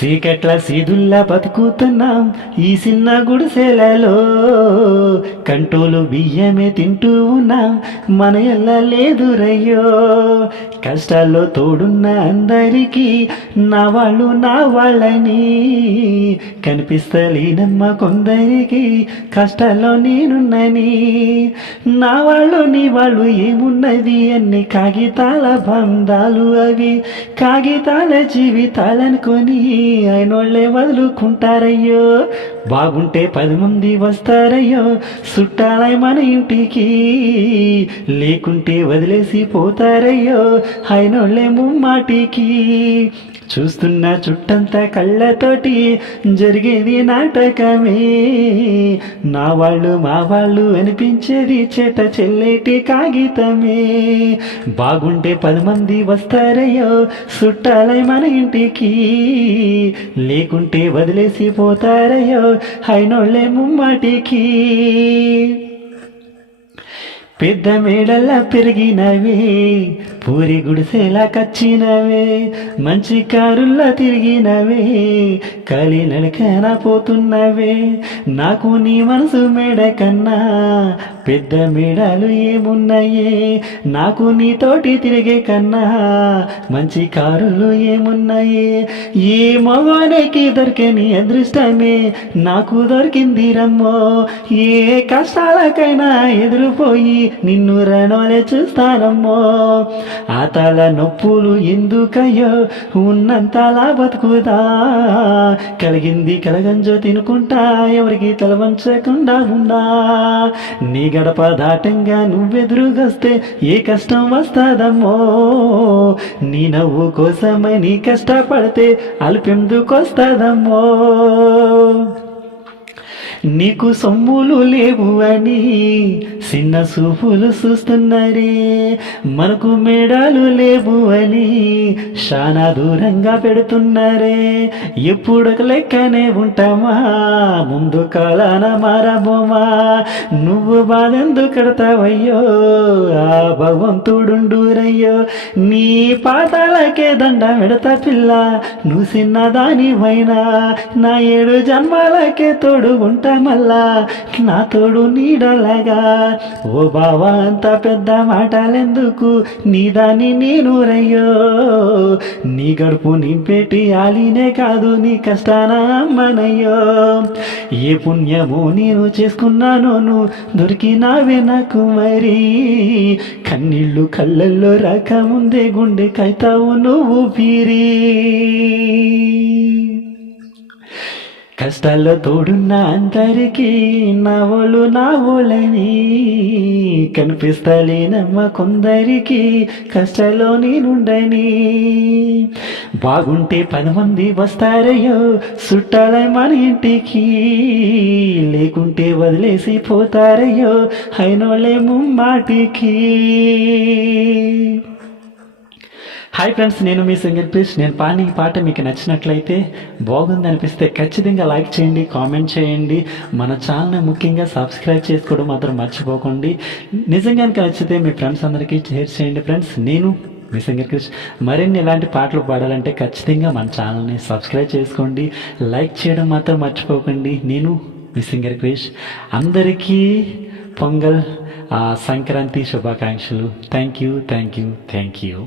సీకట్ల సీదుల్లా బతుకుతున్నాం ఈ చిన్న గుడిసెలలో, కంటోలు బియ్యమే తింటూ ఉన్నాం మన ఎల్ల లేదు రయ్యో. కష్టాల్లో తోడున్న అందరికీ నా వాళ్ళు నా వాళ్ళని, కనిపిస్తలేనమ్మ కొందరికి కష్టాల్లో నేనున్నని. నా వాళ్ళు నీ వాళ్ళు ఏమున్నది అన్ని కాగితాల బంధాలు, అవి కాగితాల జీవితాలనుకొని అయినోళ్ళే వదులుకుంటారయ్యో. బాగుంటే 10 మంది వస్తారయ్యో చుట్టాలై మన ఇంటికి, లేకుంటే వదిలేసి పోతారయ్యో అయినోళ్ళే ముమ్మాటికి. చూస్తున్న చుట్టంతా కళ్ళతోటి జరిగేది నాటకమే, నా వాళ్ళు మా వాళ్ళు అనిపించేది చేట చెల్లేటి కాగితమే. బాగుంటే 10 మంది వస్తారయ్యో చుట్టాలై మన ఇంటికి, లేకుంటే వదిలేసి పోతారయ్యో అయినోళ్ళే ముమ్మాటికి. పెద్ద మేడల్లా పెరిగినవే పూరి గుడిసెలా కచ్చినవే, మంచి కారుల్లా తిరిగినవే కాలి నడకన పోతున్నవే. నాకు నీ మనసు మేడ కన్నా పెద్ద మేడాలు ఏమున్నాయే, నాకు నీతోటి తిరిగే కన్నా మంచి కారులు ఏమున్నాయే. ఏ మగవానికి దొరికని అదృష్టమే నాకు దొరికింది రమ్మో, ఏ కష్టాలకైనా ఎదురుపోయి నిన్ను రణోలే చూస్తానమ్మో. ఆ తల నొప్పులు ఎందుకయ్యో ఉన్నంతలా బతుకుదా, కలిగింది కలగంజో తినుకుంటా ఎవరికి తల వంచకుండా ఉందా. నీ గడప దాటంగా నువ్వెదురుగొస్తే ఏ కష్టం వస్తాదమ్మో, నీ నవ్వు కోసమై నీ కష్టపడితే అల్పెందుకొస్తాదమ్మో. నీకు సొమ్ములు లేవు అని చిన్న చూపులు చూస్తున్నారే, మనకు మేడాలు లేవు అని చాలా దూరంగా పెడుతున్నారే. ఎప్పుడొక లెక్కనే ఉంటామా ముందు కాలాన మారబోమా, నువ్వు బాధెందుకు కడతావయ్యో ఆ భగవంతుడుండురయ్యో. నీ పాతాలకే దండ పెడతా పిల్ల నువ్వు చిన్నదానివైనా, నా 7 జన్మాలకే తోడు ఉంటా మళ్ళా నా తోడు నీడలాగా. ఓ బావా అంత పెద్ద మాటలెందుకు నీ దాన్ని నేను రయ్యో, నీ గడుపు నింపేటి ఆలినే కాదు నీ కష్టాన అమ్మనయ్యో. ఏ పుణ్యమో నేను చేసుకున్నానో నువ్వు దొరికినావే నాకు మరి, కన్నీళ్ళు కళ్ళల్లో రాకముందే గుండె కైతావు నువ్వు పీరి. కష్టాల్లో తోడున్న అందరికీ నా వాళ్ళని, కనిపిస్తలేనమ్మ కొందరికి కష్టాల్లో నేనుండని. బాగుంటే 10 మంది వస్తారయ్యో చుట్టాలై మన ఇంటికి, లేకుంటే వదిలేసి పోతారయ్యో అయినోళ్ళే ముమ్మాటికి. హాయ్ ఫ్రెండ్స్, నేను మీ సింగర్ ప్లీజ్. నేను పాడిన ఈ పాట మీకు నచ్చినట్లయితే, బాగుంది అనిపిస్తే ఖచ్చితంగా లైక్ చేయండి, కామెంట్ చేయండి. మన ఛానల్ని ముఖ్యంగా సబ్స్క్రైబ్ చేసుకోవడం మాత్రం మర్చిపోకండి. నిజంగా నచ్చితే మీ ఫ్రెండ్స్ అందరికీ షేర్ చేయండి ఫ్రెండ్స్. నేను మీ సింగర్ క్రిష్. మరిన్ని ఇలాంటి పాటలు పాడాలంటే ఖచ్చితంగా మన ఛానల్ని సబ్స్క్రైబ్ చేసుకోండి, లైక్ చేయడం మాత్రం మర్చిపోకండి. నేను మీ సింగర్ క్రిష్. అందరికీ పొంగల్ సంక్రాంతి శుభాకాంక్షలు. Thank you.